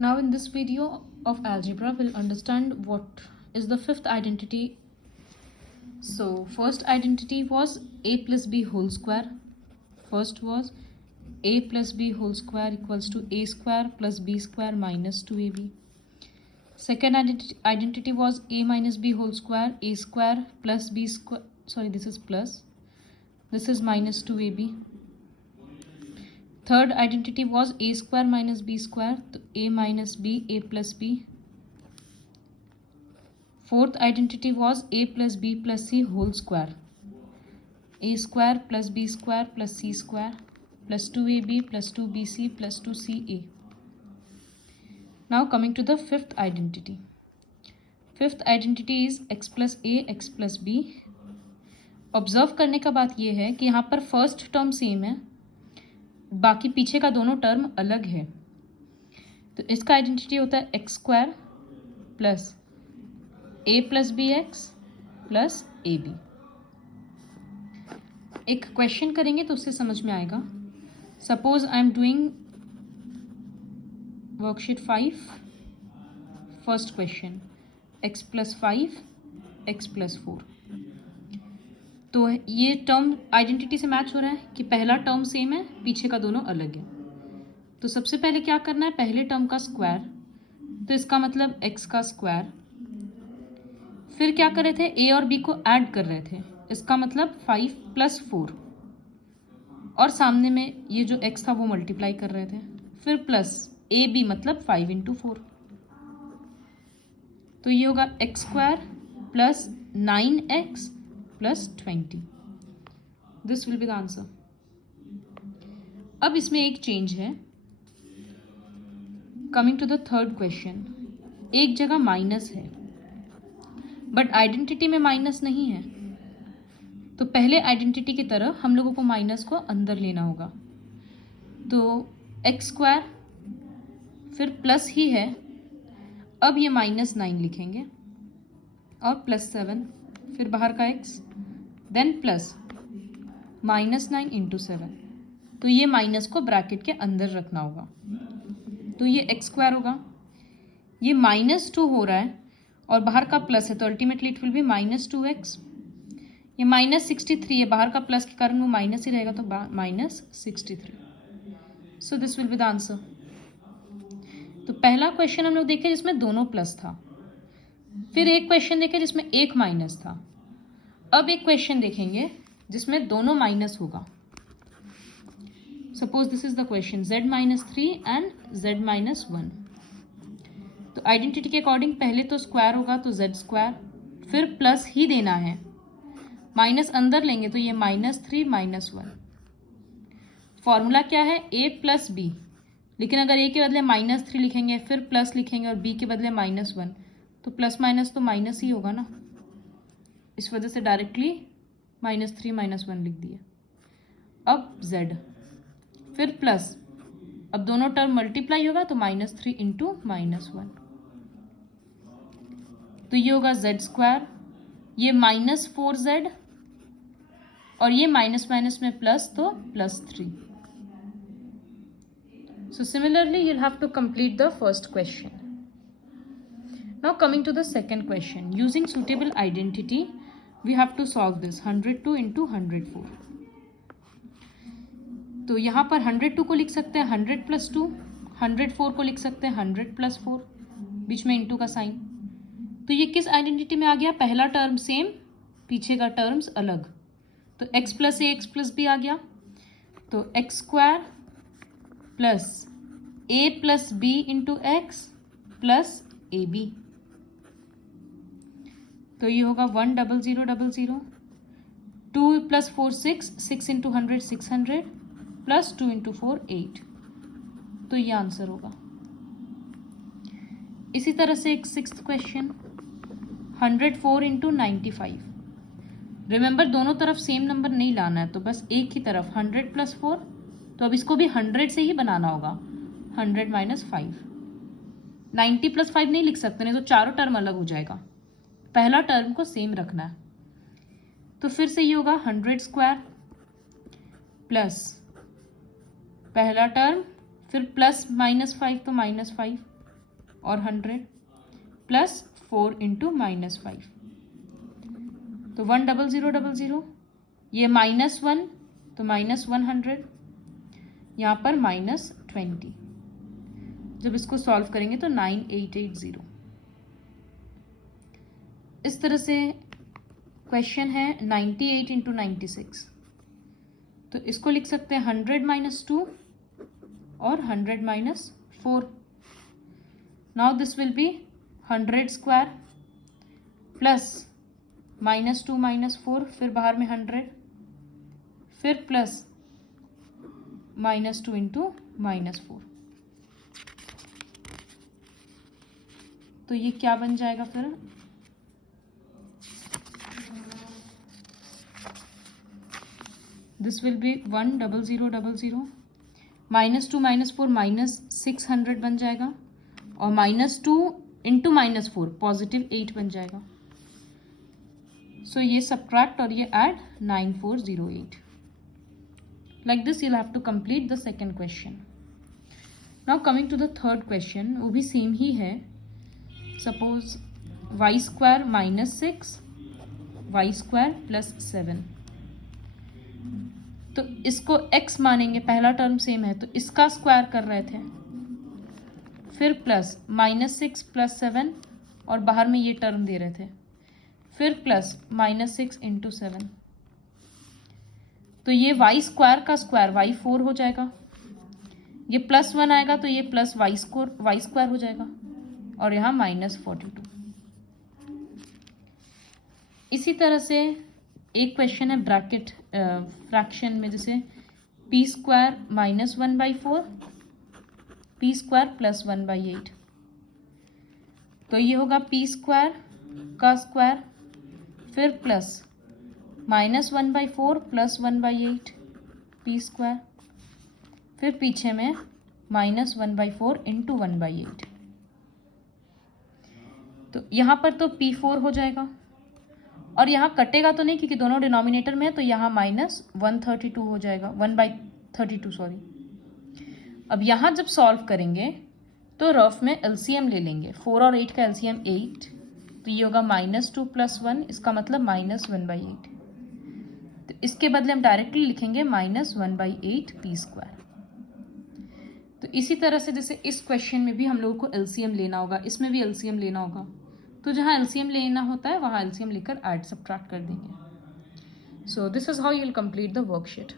Now in this video of algebra, we'll understand what is the fifth identity. So first identity was a plus b whole square. First was a plus b whole square equals to a square plus b square minus 2ab. Second identity was a minus b whole square, a square plus b square, sorry, this is plus, this is minus 2ab. Third identity was a square minus b square, तो a minus b, a plus b. Fourth identity was a plus b plus c whole square, a square plus b square plus c square plus 2ab plus 2bc plus 2ca. Now coming to the fifth identity. Fifth identity is x plus a, x plus b. Observe करने का बात यह है कि यहाँ पर first term same है, बाकी पीछे का दोनों टर्म अलग है. तो इसका आइडेंटिटी होता है X square plus A plus B X plus A B. एक क्वेश्चन करेंगे तो उससे समझ में आएगा. Suppose I am doing worksheet 5. First question X plus 5 X plus 4. तो ये टर्म आइडेंटिटी से मैच हो रहा है कि पहला टर्म सेम है, पीछे का दोनों अलग है. तो सबसे पहले क्या करना है, पहले टर्म का स्क्वायर, तो इसका मतलब x का स्क्वायर. फिर क्या कर रहे थे, a और b को ऐड कर रहे थे, इसका मतलब 5 प्लस 4. और सामने में ये जो x था वो मल्टीप्लाई कर रहे थे. फिर प्लस a b मतलब 5 इंटू 4. तो ये होगा X square plus 9x plus 20. This will be the answer. अब इसमें एक चेंज है. Coming to the third question, एक जगह माइनस है बट आइडेंटिटी में माइनस नहीं है. तो पहले आइडेंटिटी की तरह हम लोगों को माइनस को अंदर लेना होगा. तो एक्स स्क्वायर फिर प्लस ही है, अब ये माइनस 9 लिखेंगे और प्लस 7, फिर बाहर का x, then plus minus 9 into 7. तो ये माइनस को ब्रैकेट के अंदर रखना होगा. तो ये एक्स स्क्वायर होगा, ये -2 हो रहा है और बाहर का प्लस है, तो ultimately it will be -2x. ये -63 है, बाहर का प्लस के कारण वो माइनस ही रहेगा, तो -63. So this will be the answer. तो पहला क्वेश्चन हम लोग देखे जिसमें दोनों प्लस था. फिर एक क्वेश्चन देखे जिसमें एक माइनस था. अब एक क्वेश्चन देखेंगे जिसमें दोनों माइनस होगा. Suppose this is the question z-3 and z-1. तो आइडेंटिटी के अकॉर्डिंग पहले तो स्क्वायर होगा तो z स्क्वायर, फिर प्लस ही देना है, माइनस अंदर लेंगे तो ये -3 -1. फॉर्मूला क्या है, a प्लस b. लेकिन अगर a के बदले -3 लिखेंगे फिर प्लस लिखेंगे और b के बदले -1, तो प्लस माइनस तो माइनस ही होगा ना. इस वजह से डायरेक्टली -3 -1 लिख दिया. अब z फिर प्लस, अब दोनों टर्म मल्टीप्लाई होगा तो -3 इंटू -1. तो ये होगा z स्क्वायर, ये -4z और ये माइनस माइनस में प्लस, तो +3. So similarly you'll have to complete the first question. Now coming to the second question, using suitable identity we have to solve this 102 into 104. तो यहाँ पर 102 को लिख सकते हैं 100 प्लस 2, 104 को लिख सकते हैं 100 प्लस 4, बीच में इंटू का साइन. तो ये किस आइडेंटिटी में आ गया, पहला टर्म सेम, पीछे का टर्म्स अलग. तो x plus A X plus B आ गया. तो X square plus a plus B into X plus A B. तो ये होगा 10000. 2 प्लस 4 6, 6 इंटू 100 600 प्लस 2 इंटू 4 8. तो ये आंसर होगा. इसी तरह से एक सिक्स्थ क्वेश्चन 104 इंटू 95. रिमेंबर दोनों तरफ सेम नंबर नहीं लाना है, तो बस एक ही तरफ 100 प्लस 4. तो अब इसको भी 100 से ही बनाना होगा. 100 माइनस 5. 90 प्लस 5 नहीं लिख सकते, नहीं तो चारों टर्म अलग हो जाएगा. पहला टर्म को सेम रखना है. तो फिर से ये होगा 100 स्क्वायर प्लस पहला टर्म, फिर प्लस -5 तो -5, और 100 प्लस 4 इंटू -5, तो 10000, ये -1 तो -100, यहाँ पर -20। जब इसको सॉल्व करेंगे तो 9880। इस तरह से क्वेश्चन है 98 इंटू 96, तो इसको लिख सकते हैं 100 - 2 और 100 - 4। Now this will B 100 square plus -2 - 4, फिर बाहर में 100, फिर प्लस -2 इंटू -4, तो ये क्या बन जाएगा फिर, दिस विल बी 10000, -2 - 4 -600 बन जाएगा, और -2 इंटू -4 +8 बन जाएगा। सो ये सब्ट्रैक्ट और ये add 9408। Like this you'll have to complete the second question. Now coming to the third question, वो भी सेम ही है। सपोज y² -6 y² + 7, तो इसको x मानेंगे, पहला टर्म सेम है तो इसका स्क्वायर कर रहे थे, फिर प्लस -6 + 7 और बाहर में ये टर्म दे रहे थे, फिर प्लस -6 इंटू 7, तो ये y² का स्क्वायर y4 हो जाएगा, ये +1 आएगा तो ये प्लस y² हो जाएगा, और यहाँ -42। इसी तरह से एक क्वेश्चन है ब्रैकेट फ्रैक्शन में, जैसे p² -1/4 p² + 1/8, तो ये होगा p² का स्क्वायर, फिर प्लस -1/4 + 1/8 p², फिर पीछे में -1/4 इंटू 1/8, तो यहाँ पर तो p4 हो जाएगा, और यहाँ कटेगा तो नहीं क्योंकि दोनों डिनोमिनेटर में है, तो यहाँ -132 हो जाएगा, 1/32 सॉरी। अब यहाँ जब सॉल्व करेंगे तो रफ में एलसीएम ले लेंगे, 4 और 8 का एलसीएम 8, तो ये होगा -2 + 1, इसका मतलब -1/8, तो इसके बदले हम डायरेक्टली लिखेंगे -1/8 p²। तो इसी तरह से जैसे इस क्वेश्चन में भी हम लोगों को एलसीएम लेना होगा, इसमें भी एलसीएम लेना होगा, तो जहाँ एलसीएम लेना होता है वहाँ एलसीएम लेकर ऐड सब्ट्रैक्ट कर देंगे। So this is how you will complete the worksheet.